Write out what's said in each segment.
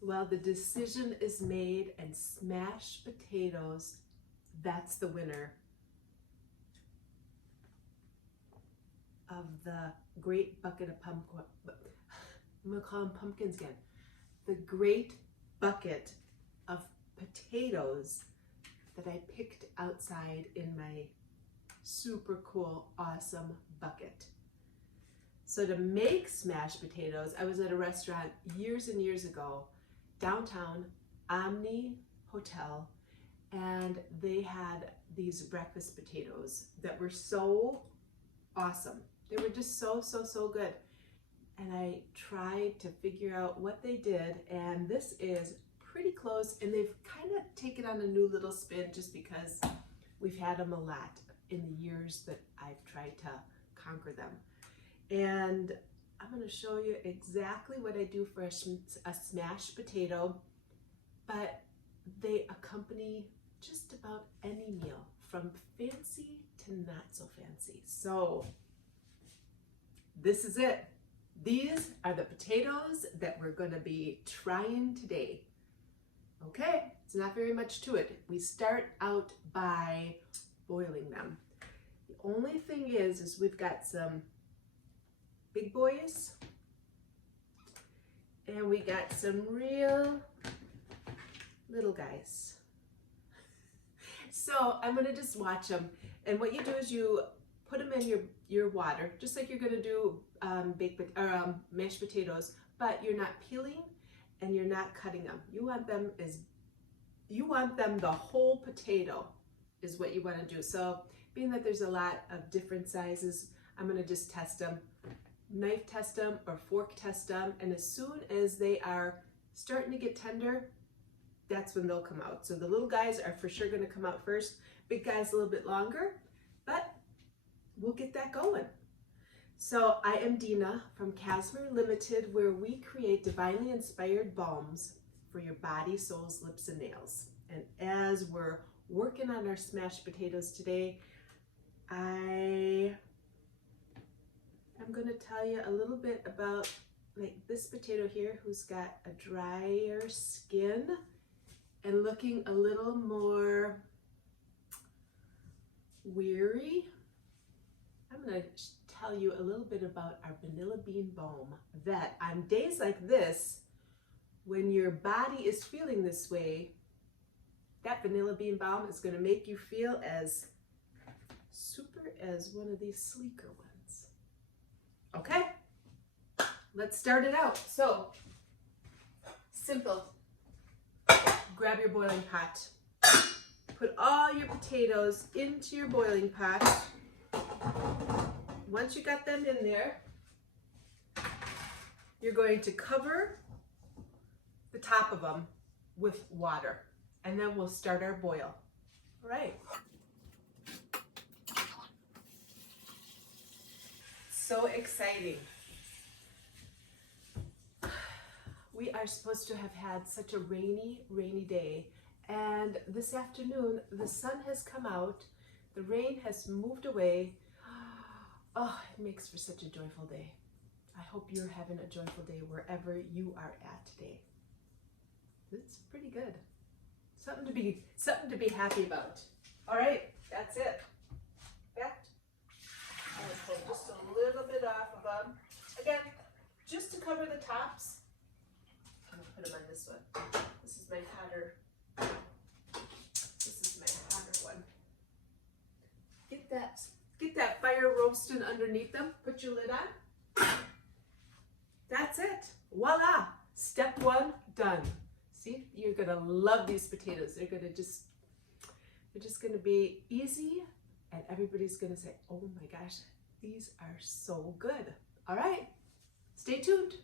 Well, the decision is made and smashed potatoes, that's the winner of the great bucket of pumpkin. I'm gonna call them pumpkins again. The great bucket of potatoes that I picked outside in my super cool, awesome bucket. So to make smashed potatoes, I was at a restaurant years and years ago, downtown, Omni Hotel, and they had these breakfast potatoes that were so awesome. They were just so, so, so good. And I tried to figure out what they did, and this is pretty close, and they've kind of taken on a new little spin just because we've had them a lot in the years that I've tried to conquer them. And I'm going to show you exactly what I do for a smashed potato, but they accompany just about any meal, from fancy to not so fancy. So this is it. These are the potatoes that we're going to be trying today. Okay, it's not very much to it. We start out by boiling them. The only thing is we've got some big boys and we got some real little guys. So I'm gonna just watch them, and what you do is you put them in your water, just like you're gonna do mashed potatoes, but you're not peeling and you're not cutting them. You want them the whole potato is what you want to do. So being that there's a lot of different sizes, I'm gonna just test them, knife test them or fork test them, and as soon as they are starting to get tender, that's when they'll come out. So the little guys are for sure gonna come out first. Big guys a little bit longer, but we'll get that going. So I am Dina from Casimir Limited, where we create divinely inspired balms for your body, souls, lips, and nails. And as we're working on our smashed potatoes today, I am going to tell you a little bit about like this potato here who's got a drier skin and looking a little more weary. I'm going to tell you a little bit about our vanilla bean balm that on days like this, when your body is feeling this way, that vanilla bean balm is going to make you feel as super as one of these sleeker ones. Okay, let's start it out. So simple. Grab your boiling pot. Put all your potatoes into your boiling pot. Once you got them in there, you're going to cover the top of them with water, and then we'll start our boil. All right. So exciting. We are supposed to have had such a rainy day, and this afternoon the sun has come out, the rain has moved away. Oh, it makes for such a joyful day. I hope you're having a joyful day wherever you are at today. It's pretty good. Something to be happy about. All right, that's it. Back. I'm gonna pull just a little bit off of them. Again, just to cover the tops. I'm gonna put them on this one. This is my hotter. This is my hotter one. Get that fire roasting underneath them. Put your lid on. That's it. Voila. Step one done. See, you're gonna love these potatoes. They're just gonna be easy, and everybody's gonna say, "Oh my gosh, these are so good." All right, stay tuned.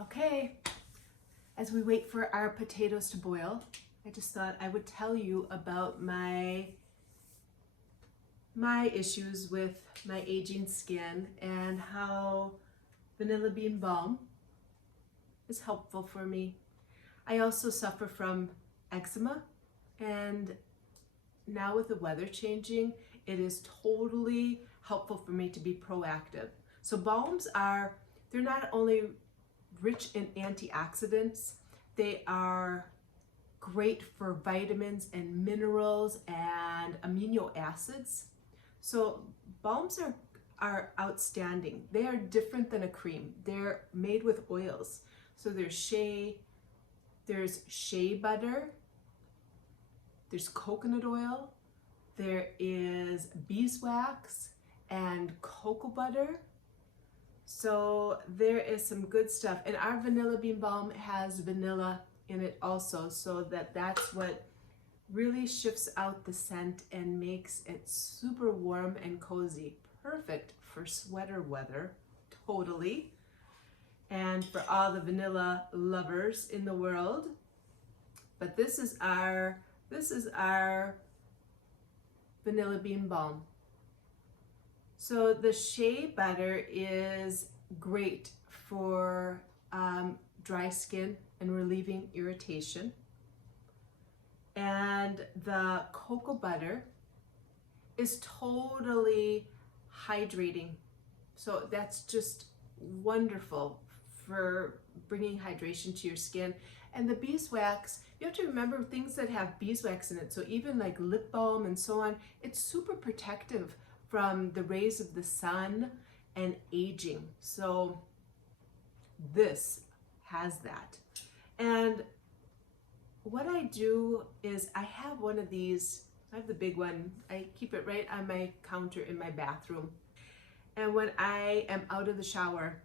Okay, as we wait for our potatoes to boil, I just thought I would tell you about my issues with my aging skin and how vanilla bean balm is helpful for me. I also suffer from eczema, and now with the weather changing, it is totally helpful for me to be proactive. So balms they're not only rich in antioxidants. They are great for vitamins and minerals and amino acids. So balms are outstanding. They are different than a cream. They're made with oils. So there's shea butter, there's coconut oil, there is beeswax and cocoa butter. So there is some good stuff. And our vanilla bean balm has vanilla in it also, so that's what really shifts out the scent and makes it super warm and cozy. Perfect for sweater weather, totally. And for all the vanilla lovers in the world. But this is our vanilla bean balm. So the shea butter is great for dry skin and relieving irritation. And the cocoa butter is totally hydrating. So that's just wonderful for bringing hydration to your skin. And the beeswax, you have to remember things that have beeswax in it. So even like lip balm and so on, it's super protective from the rays of the sun and aging. So this has that. And what I do is I have one of these, I have the big one. I keep it right on my counter in my bathroom. And when I am out of the shower,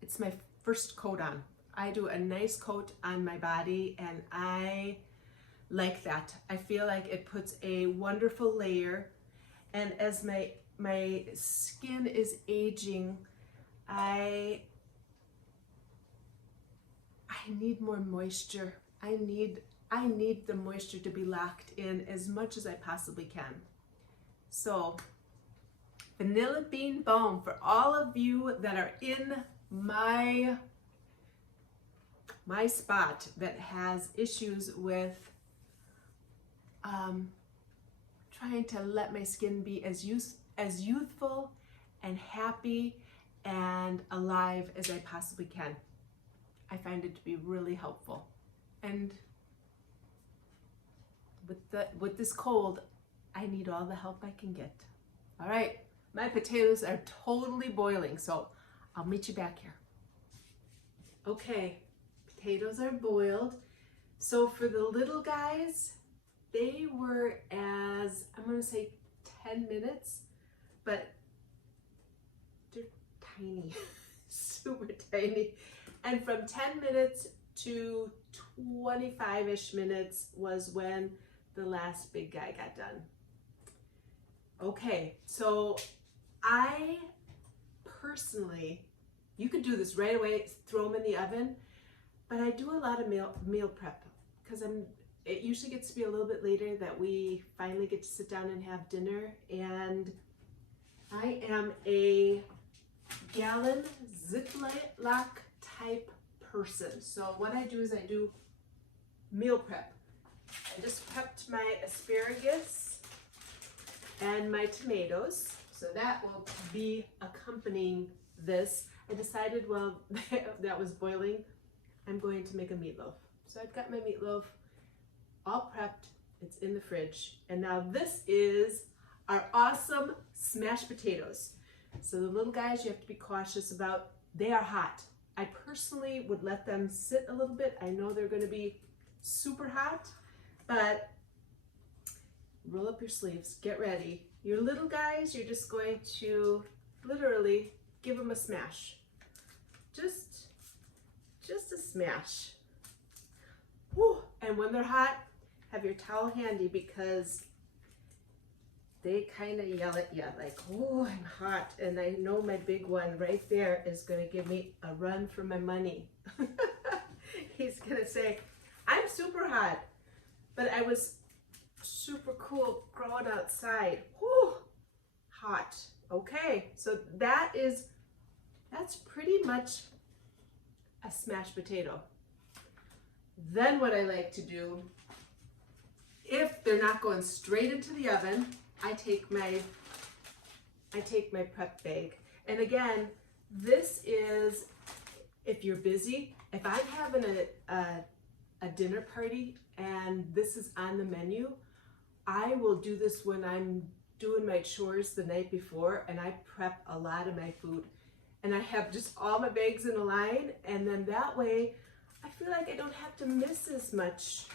it's my first coat on. I do a nice coat on my body, and I like that. I feel like it puts a wonderful layer. And as my skin is aging, I need more moisture. I need the moisture to be locked in as much as I possibly can. So vanilla bean balm for all of you that are in my spot that has issues with trying to let my skin be as youthful and happy and alive as I possibly can. I find it to be really helpful. And with this cold, I need all the help I can get. All right, my potatoes are totally boiling, so I'll meet you back here. Okay, potatoes are boiled. So for the little guys, they were as, I'm gonna say 10 minutes, but they're tiny, super tiny. And from 10 minutes to 25-ish minutes was when the last big guy got done. Okay, so I personally, you could do this right away, throw them in the oven, but I do a lot of meal prep because it usually gets to be a little bit later that we finally get to sit down and have dinner, and I am a gallon Ziploc type person. So what I do is I do meal prep. I just prepped my asparagus and my tomatoes, so that will be accompanying this. I decided while that was boiling, I'm going to make a meatloaf. So I've got my meatloaf all prepped, it's in the fridge. And now this is our awesome smashed potatoes. So the little guys you have to be cautious about, they are hot. I personally would let them sit a little bit. I know they're gonna be super hot, but roll up your sleeves, get ready. Your little guys, you're just going to literally give them a smash. Just a smash. Whew. And when they're hot, have your towel handy because they kind of yell at you like, oh, I'm hot. And I know my big one right there is going to give me a run for my money. He's going to say, I'm super hot, but I was super cool growing outside. Whew, hot. Okay, so that's pretty much a smashed potato. Then what I like to do, if they're not going straight into the oven, I take my prep bag. And again, this is if you're busy, if I'm having a dinner party and this is on the menu, I will do this when I'm doing my chores the night before, and I prep a lot of my food. And I have just all my bags in a line, and then that way I feel like I don't have to miss as much,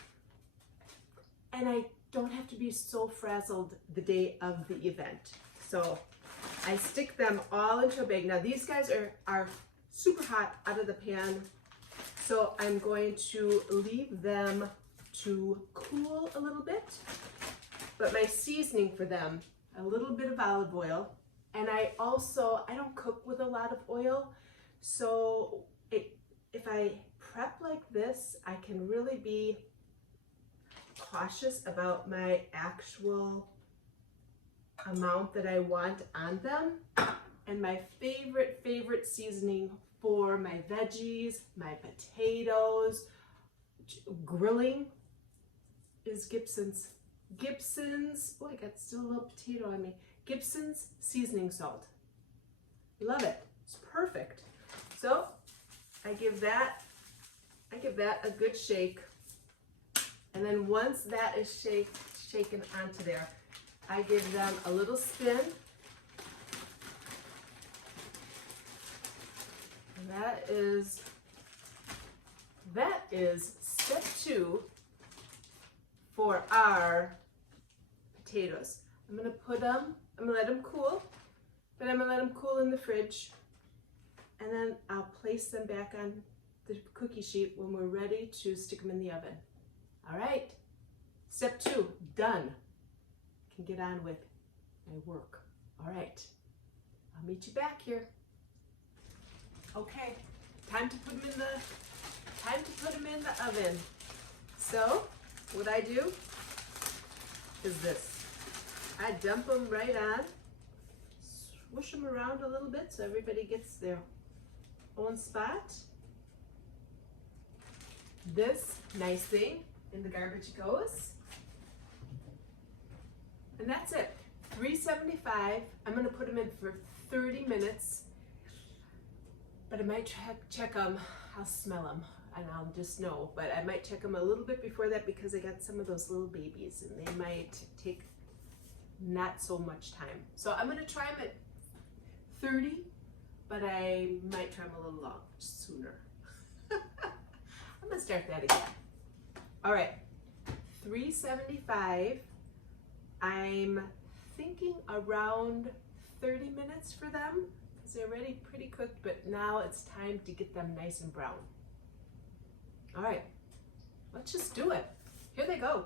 and I don't have to be so frazzled the day of the event. So I stick them all into a bag. Now these guys are super hot out of the pan, so I'm going to leave them to cool a little bit. But my seasoning for them, a little bit of olive oil, and I don't cook with a lot of oil, so if I prep like this, I can really be cautious about my actual amount that I want on them. And my favorite seasoning for my veggies, my potatoes, grilling is Gibson's. Oh, I got still a little potato on me. Gibson's seasoning salt. Love it. It's perfect. So I give that a good shake. And then once that is shaken onto there, I give them a little spin. And that is step 2 for our potatoes. I'm gonna let them cool, but I'm gonna let them cool in the fridge, and then I'll place them back on the cookie sheet when we're ready to stick them in the oven. All right, step 2, done. I can get on with my work. All right, I'll meet you back here. Okay, time to put them in the oven. So what I do is this. I dump them right on, swoosh them around a little bit so everybody gets their own spot. This nice thing, in the garbage goes. And that's it. 375. I'm gonna put them in for 30 minutes, but I might check them. I'll smell them and I'll just know, but I might check them a little bit before that because I got some of those little babies and they might take not so much time. So I'm gonna try them at 30, but I might try them a little sooner. I'm gonna start that again. All right, 375. I'm thinking around 30 minutes for them because they're already pretty cooked, but now it's time to get them nice and brown. All right, let's just do it. Here they go.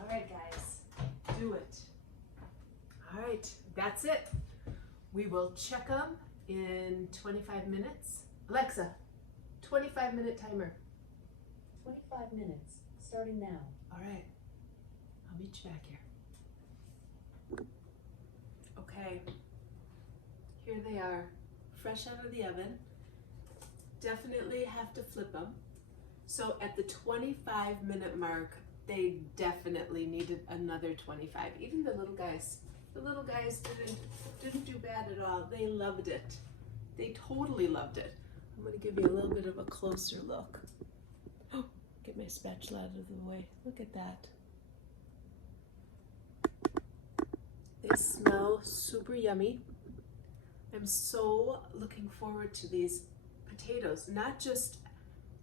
All right, guys, do it. All right, that's it. We will check them in 25 minutes. Alexa, 25-minute timer. 25 minutes, starting now. All right, I'll meet you back here. Okay, here they are, fresh out of the oven. Definitely have to flip them. So at the 25-minute mark, they definitely needed another 25. Even the little guys didn't do bad at all. They loved it. They totally loved it. I'm gonna give you a little bit of a closer look. Oh, get my spatula out of the way. Look at that. They smell super yummy. I'm so looking forward to these potatoes, not just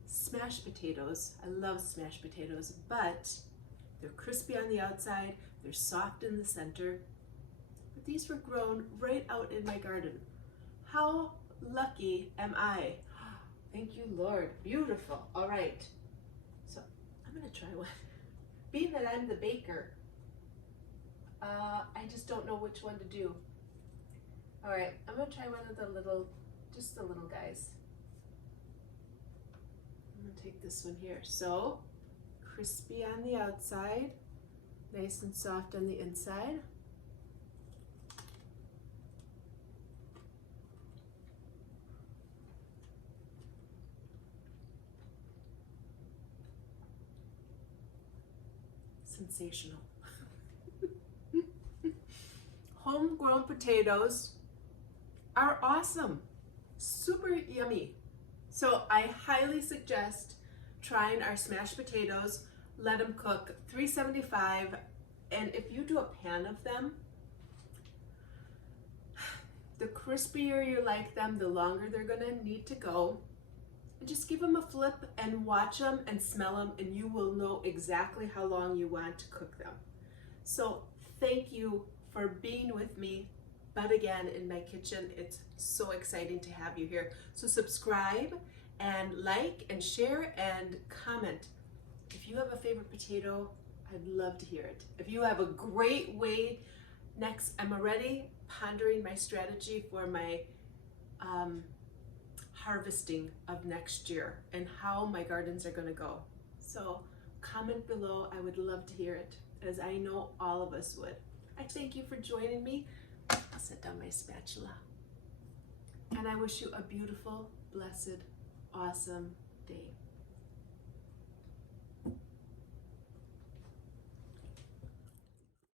smashed potatoes. I love smashed potatoes, but they're crispy on the outside, they're soft in the center. But these were grown right out in my garden. How lucky am I? Thank you, Lord. Beautiful. All right. So I'm going to try one. Being that I'm the baker, I just don't know which one to do. All right. I'm going to try one of the little guys. I'm going to take this one here. So crispy on the outside, nice and soft on the inside. Sensational. Homegrown potatoes, are awesome, super yummy. So I highly suggest trying our smashed potatoes. Let them cook 375, and if you do a pan of them, the crispier you like them, the longer they're gonna need to go. And just give them a flip and watch them and smell them, and you will know exactly how long you want to cook them. So thank you for being with me, but again, in my kitchen. It's so exciting to have you here. So subscribe and like and share and comment. If you have a favorite potato, I'd love to hear it. If you have a great way, I'm already pondering my strategy for my harvesting of next year and how my gardens are gonna go. So comment below, I would love to hear it, as I know all of us would. I thank you for joining me. I'll set down my spatula. And I wish you a beautiful, blessed, awesome day.